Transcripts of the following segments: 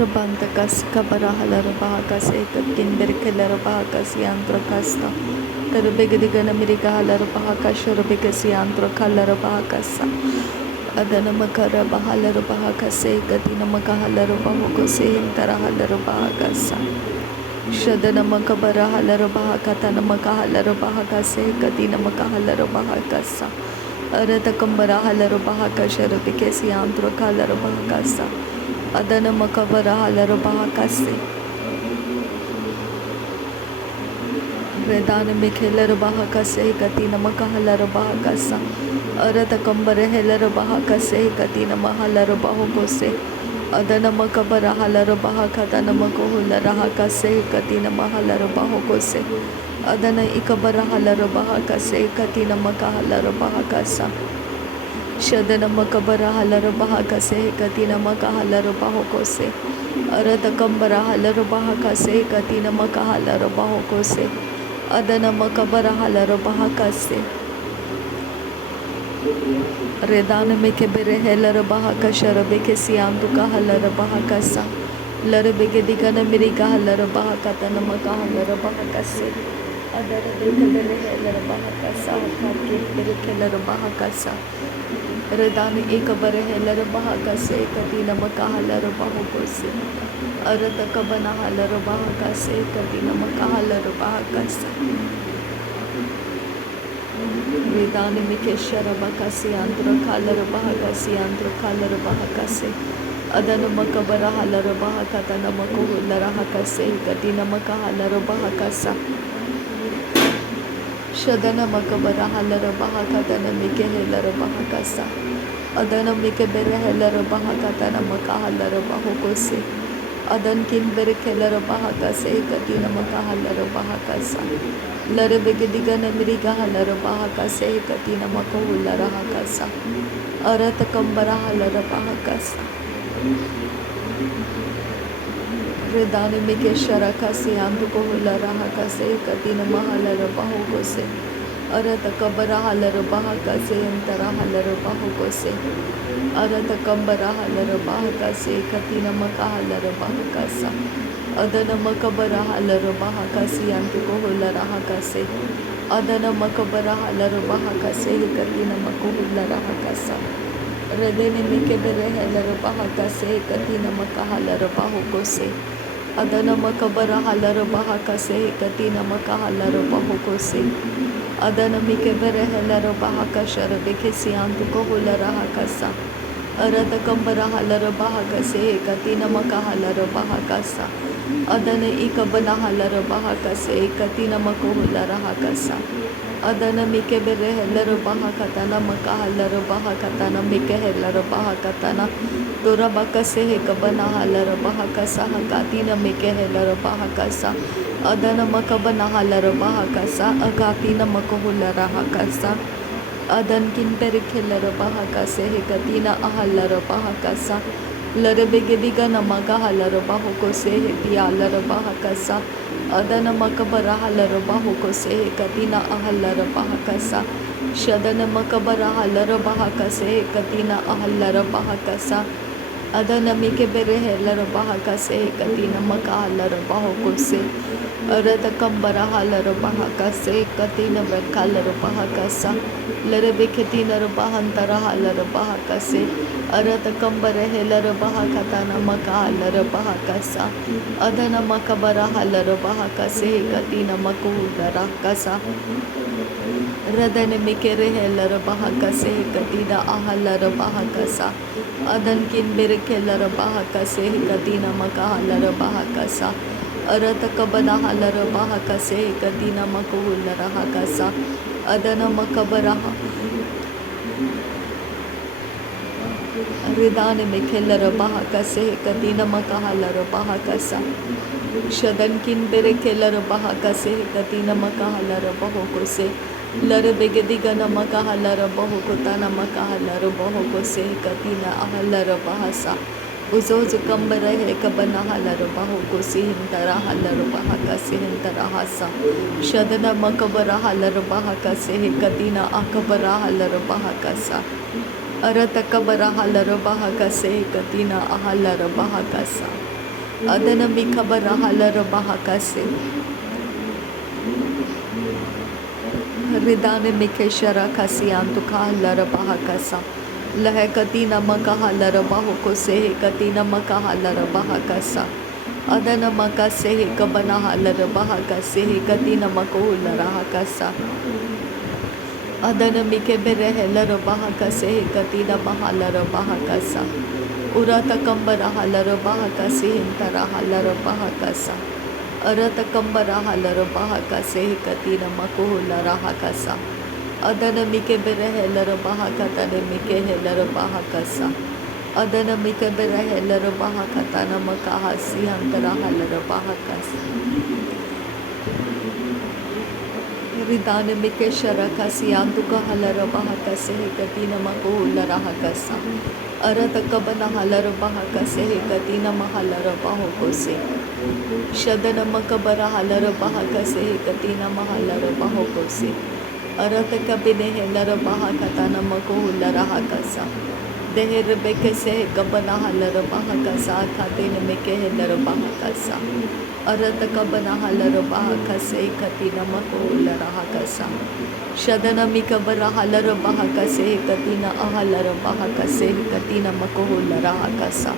Rabantakas kabarahalarabahakase kinderkelarabahakasiantrokasta Karabegadiganamirigahalarabahakasharabegasiantrokalarabahakasa Adanamakaраbahalarabahakase Gadinamakahalarabahokose Intarahalarabahakasa Shadanamakabarahalarabahakatanamakahalarabahakase Gadinamakahalarabahakasa Aradakambarahalarabahakasharabegasiantrokalarabahakasa Adana makabarahalarabahakase Redana mikhelarabahakase Katina makahalarabahakasa Arata kambarehelarabahakase Katina mahalarabahokose Adana makabarahalarabahakatana makohularahakase Katina mahalarabahokose Adana ikabarahalarabahakase Katina makahalarabahakasa Shadana makabarahalarabahakase Katina makahalarabahokose Arata kambarahalarabahakase Katina makahalarabahokose Adana makabarahalarabahakase Redana mekeberehelarabahakasharabekesiantukahalarabahakasa Larabegediganam mirigahalarabahakatana makahalarabahakase Adana bekeberehelarabahakasa Kakeberekelarabahakasa Redani ekabarehelarabahakase Katina makahalarabahokose Arata kabanahalarabahakase Katina makahalarabahakasa Redani mikesharabakase Androkalarabahakase Androkalarabahakase Adana makabarahalarabahakatana makohularahakase Katina makahalarabahakasa Shadana makabarahalarabahakatana mikehelarabahakasa Adana mikeberehelarabahakatana makahalarabahokose Adan kinberekelarabahakase Katina makahalarabahakasa Larabegedigana mirigahalarabahakase Katina makohularahakasa Arata kambarahalarabahakasa Redani mikesharakase Antukohularahakase Katina mahalarabahokose Arata kabarahalarabahakase Antarahalarabahokose Arata kambarahalarabahakase Katina makahalarabahakasa Adana makabarahalarabahakase Antukohularahakase Adana makabarahalarabahakase Katina makohularahakasa Redeni mikeberehelarabahakase Katina makahalarabahokose Adana makabarahalarabahakase Katina makahalarabahokose Adana mikeberehelarabahakasharabekesiantukohularahakasa Arata kambarahalarabahakase Katina makahalarabahakasa Adana ikabanahalarabahakase Katina makohularahakasa Adana mikeberehelarabahakatana makahalarabahakatana mikehelarabahakatana Durabakase kabanahalarabahakasa Katina mikehelarabahakasa Adana makabanahalarabahakasa Agatina makohularahakasa Adan kinberikelarabahakase Katina ahalarabahakasa Larabegedigana magahalarabahokose Dialarabahakasa Adana makabarahalarabahokose Katina ahalarabahakasa Shadana makabarahalarabahakase Katina ahalarabahakasa Adana mikeberehelarabahakase Katina makahalarabahokose Arata kambarahalarabahakase Katina bekalarabahakasa Larabeketina rabahantarahalarabahakase Arata kambarehelarabahakatana makahalarabahakasa Adana makabarahalarabahakase Katina makuhularahakasa Radana mikerehelarabahakase Katina ahalarabahakasa Adan kinberekelarabahakase Katina makahalarabahakasa Arata kabanahalarabahakase Katina makuhularahakasa Adana makabaraha Ridani mikhelarabahakase Katina makahalarabahakasa Shadan kinberekelarabahakase Katina makahalarabahokose Larabegedigana makahalarabahokotana makahalarabahokose Katina ahalarabahasa Uzozu kambarahe kabanahalarabahokose hintarahalarabahakase hintarahasa Shadana makabarahalarabahakase Katina akabarahalarabahakasa Arata kabarahalarabahakase Katina ahalarabahakasa Adana mikabara halara bahakase. Ridane mikeshara kasiantu kahalara bahakasa. Lahe katina makahalara bahoko sehe katina makahalara bahakasa. Adana makasehe kabana halara bahakasehe katina makohulara hakasa. Adana mikebere helara bahakasehe katina mahalara bahakasa. Urata kambara halara bahakase hintara halara bahakasa. Arata kambara halara bahakase katina makohulara hakasa. Adana mikebere helara bahakatane mike helara bahakasa. Adana mikebere helara bahakatana makahasi hantara halara bahakasa. Ridane mike sharakasi antuka halara bahakase katina makohulara hakasa. Arata kabana halara bahakase katina mahalara bahokose. Shadana makabara halara bahakase katina mahalara bahokose. Arata kabine helara bahakatana makohulara hakasa. Deher bekese kabana halara bahakasa katene meke helara bahakasa. Arata kabana halara bahakase katina makohulara hakasa. Shadana mikabara halara bahakase katina ahalara bahakase katina makohulara hakasa.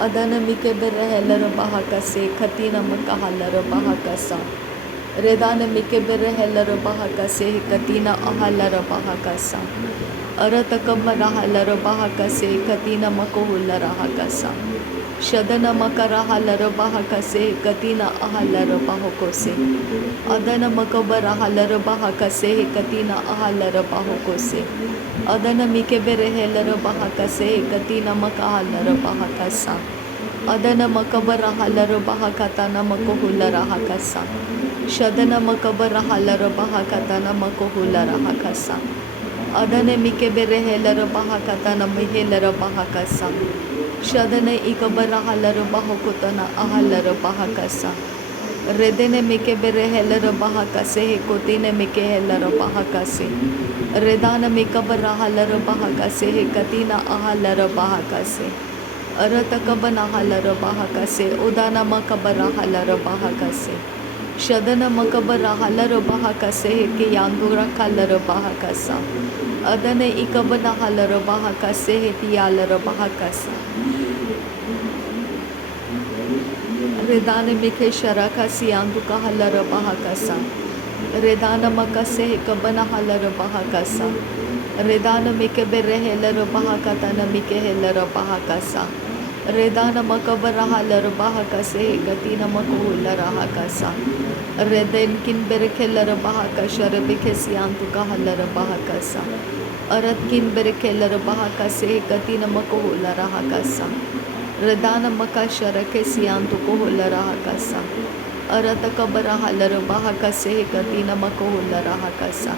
Adana mikebere helara bahakase katina makahalara bahakasa. Redana mikebere helara bahakase katina ahalara bahakasa. Arata kamara halara bahakase katina makohulara hakasa. Shadana makara halara bahakase katina ahalara bahokose. Adana makabara halara bahakase katina ahalara bahokose. Adana mikebere helara bahakase katina makahalara bahakasa. Adana makabara halara bahakatana makohulara hakasa. Shadana makabara halara bahakatana makohulara hakasa. Adana mikebere helara bahakatana mihelara bahakasa. Shadana ikabara halara bahokotana ahalara bahakasa. Redene mikebere helara bahakase kotine mike helara bahakase. Redana mikabara halara bahakase katina ahalara bahakase. Arata kabana halara bahakase udana makabara halara bahakase. Shadana makabara halara bahakase ke yangura kalara bahakasa. Adana ikabana halara bahakase tiyalara bahakasa. Redane mike sharaka siyanduka halara bahakasa. Redana makase kabana halara bahakasa. Redana mike bere helara bahakatana mike helara bahakasa. Redana makabara halara bahakase gatina makohulara hakasa. Reden kin bere kelara bahakasha rebike siyanduka halara bahakasa. Arat kin bere kelara bahakase gatina makohulara hakasa. Redana makashara ke siyantu kohulara hakasa. Arata kabara halara bahakase katina makohulara hakasa.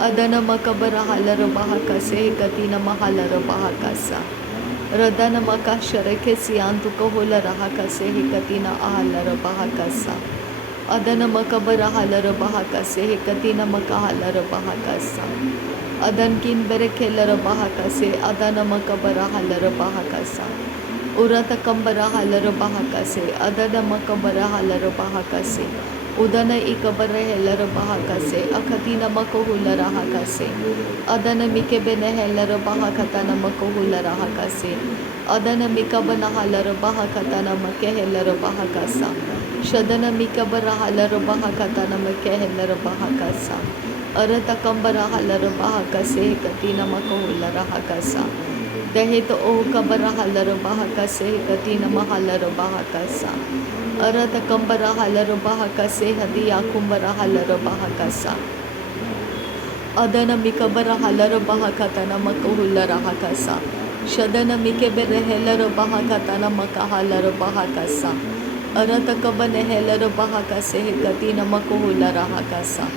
Adana makabara halara bahakase katina mahalara bahakasa. Radana makashara ke siyantu kohulara hakase katina ahalara bahakasa. Adana makabara halara bahakase katina makahalara bahakasa. Adan kin berekelara bahakase adana makabara halara bahakasa. Urata kambara halara bahakase adana makabara halara bahakase. Udana ikabara helara bahakase akatina makohulara hakase. Adana mikebene helara bahakatana makohulara hakase. Adana mikabana halara bahakatana makehelara bahakasa. Shadana mikabara halara bahakatana makehelara bahakasa. Arata kambara halara bahakase katina makohulara hakasa. Dahito o kabara halara bahakase katina mahalara bahakasa. Arata kambara halara bahakase hadiya kumbara halara bahakasa. Adana mikabara halara bahakatana makohulara hakasa. Shadana mikebere helara bahakatana makahalara bahakasa. Arata kabane helara bahakase katina makohulara hakasa.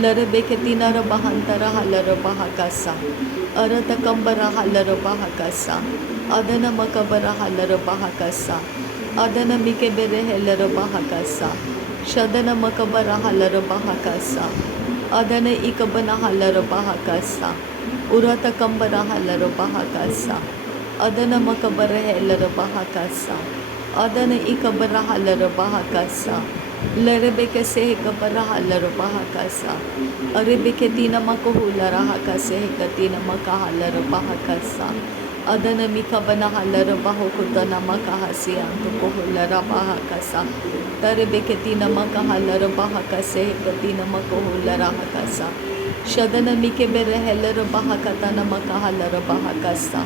Lara beketina bahantara halara bahakasa. Arata kambara halara bahakasa. Adana makabara halara bahakasa. Adana mikebere helara bahakasa. Shadana makabara halara bahakasa. Adana ikabana halara bahakasa. Urata kambara halara bahakasa. Adana makabara helara bahakasa. Adana ikabaraha larabahakasa. Larebeke se kabaraha larabahakasa. Arebeke tina makuhula rahakase katina makaha larabahakasa. Adana mikabanaha larabahokudana makahasi antukuhula rabahakasa. Tarebeke tina makaha larabahakase katina makuhula rahakasa. Shadana mikebere heller bahakatana makahalar bahakasa.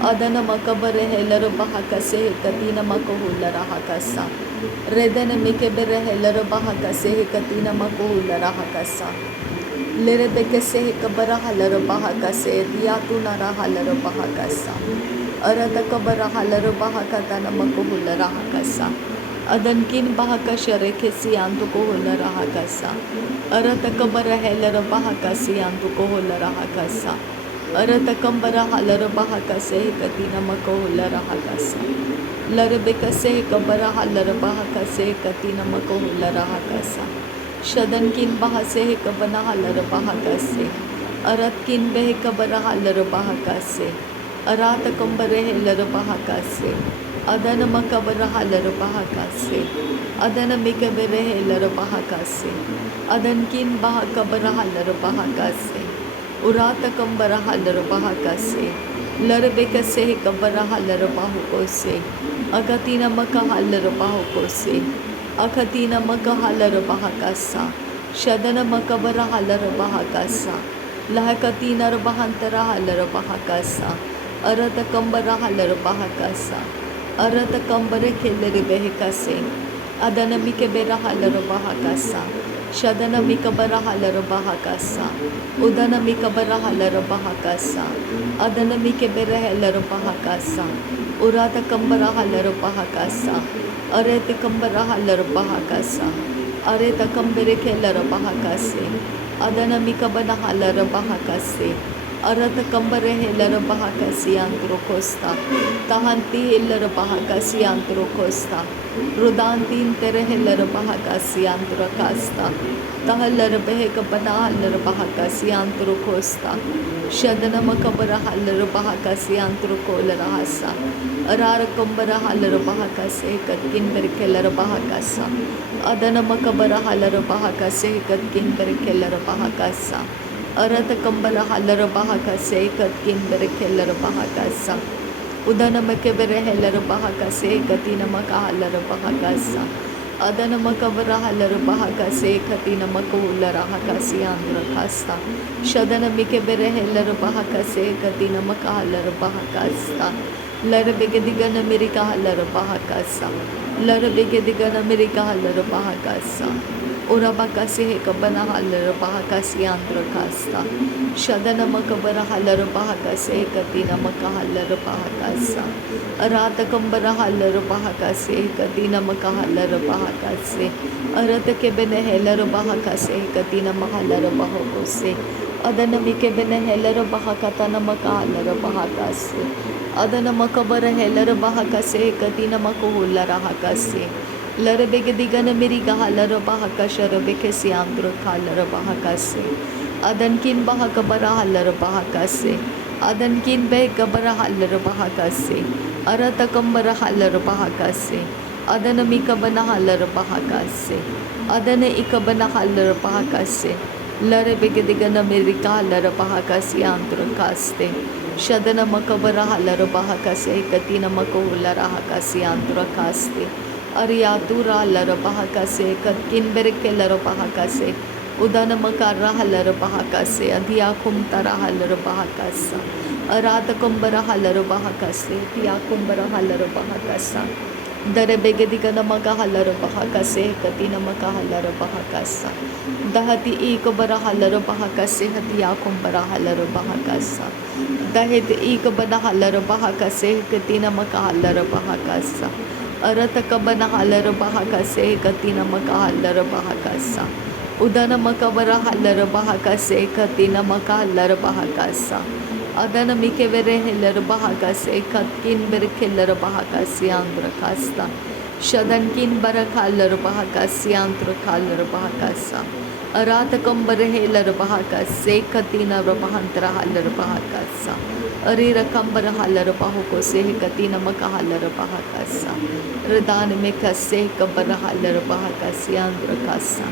Adana makabare heller bahakase katina makuhular hakasa. Redana mikebere heller bahakase katina makuhular hakasa. Lerebekese kabara halar bahakase diatuna halar bahakasa. Arata kabara halar bahakatana makuhular hakasa. Adankin bahakasha rekesi antukuhular hakasa. Arata kabara heller bahakasi antukuhular hakasa. Arata kambara halar bahakase katina makuhular hakasa. Larebekase kabara halar bahakase katina makuhular hakasa. Shadankin bahase kabana halar bahakase. Aratkin beh kabara halar bahakase. Arata kambare heller bahakase. Adana makabara halar bahakase. Adana mikabere heller bahakase. Adankin bahakabara halar bahakase. Urata kambara halar bahakase. Larbekase kabara halar bahukose. Agatina makahalar bahukose. Akatina makahalar bahakasa. Shadana makabara halar bahakasa. Lahakatina bahantara halar bahakasa. Arata kambara halar bahakasa. Arata kambare kelere behekase. Adana mikebera halar bahakasa. Shadana mikabara halar bahakasa. Udana mikabara halar bahakasa. Adana mikebera halar bahakasa. Urata kambara halar bahakasa. Arete kambara halar bahakasa. Areta kambere kelar bahakase. Adana mikabana halar bahakase. Arata kambare helar bahakasi antro costa. Tahanti helar bahakasi antro costa. Rudantin tere helar bahakasi antro casta. Tahalar behekabana halar bahakasi antro costa. Shadana makabara halar bahakasi antro kolarahasa. Arara kambara halar bahakase katkin berkelar bahakasa. Adana makabara halar bahakase katkin berkelar bahakasa. Arata kambara halar bahakase katkin berkelar bahakasa. Udana makabara halar bahakase katina makahalar bahakasa. Adana makabara halar bahakase katina makuhular hakasi andra kasta. Shadana mikabara halar bahakase katina makahalar bahakasta. Larabegedigana Amerika halar bahakasa. Larabegedigana Amerika halar bahakasa. Urabakase kabana halar bahakasi andra kasta. Shadana makabara halar bahakase katina makahalar bahakasa. Arata kambara halar bahakase katina makahalar bahakase. Arata kebene helar bahakase katina makahalar bahakose. Adana mikebene helar bahakatana makahalar bahakase. Adana makabara helar bahakase katina makuhular hakase. Larabegedigana Amerika halar bahakasha rabekesi andro halar bahakase. Adankin bahakabara halar bahakase. Adankin behekabara halar bahakase. Arata kambara halar bahakase. Adana mikabana halar bahakase. Adana ikabana halar bahakase. Larabegedigana Amerika halar bahakase andro kaste. Shadana makabara halar bahakase katina makuhular hakase andro kaste. Ariyatura halar bahakase katkin berkelar bahakase. Udana makara halar bahakase. Adhiyakum tara halar bahakasa. Arata kumbara halar bahakase. Tiyakumbara halar bahakasa. Dare begedigana maka halar bahakase katina maka halar bahakasa. Dahati ikabara halar bahakase hatiyakumbara halar bahakasa. Dahit ikabana halar bahakase katina maka halar bahakasa. Arata kabana halar bahakase katina maka halar bahakasa. Udana makabara halar bahakase katina maka halar bahakasa. Adana mikevere helar bahakase katkin berkelar bahakase andra kasta. Shadankin barak halar bahakase andra kalar bahakasa. अरात कंबर हे लरबहा का से कती न रबहंतरा लरबहा का सा अरे रकंबर लरबाहो को से कती नमक लरबहा का सा रदान में कसे कबर लरबहा का सियांद्र का सा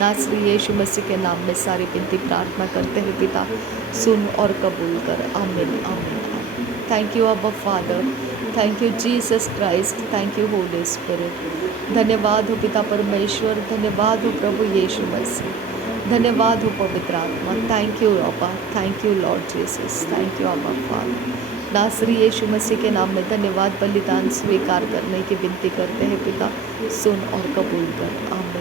नासरी यीशु मसीह के नाम में सारी विनती प्रार्थना करते हैं पिता, सुन और कबूल कर। आमीन आमीन आमीन। थैंक यू अब्बा father, thank you Jesus Christ, thank you Holi spirit. धन्यवाद हो पिता परमेश्वर, धन्यवाद हो प्रभु यीशु मसीह, धन्यवाद हो पवित्र आत्मा। थैंक यू अब्बा, thank you Lord Jesus, thank you अब्बा फादर। नासरी यीशु मसीह के नाम में धन्यवाद बलिदान स्वीकार करने की विनती करते हैं पिता, सुन और कबूल कर। आमीन।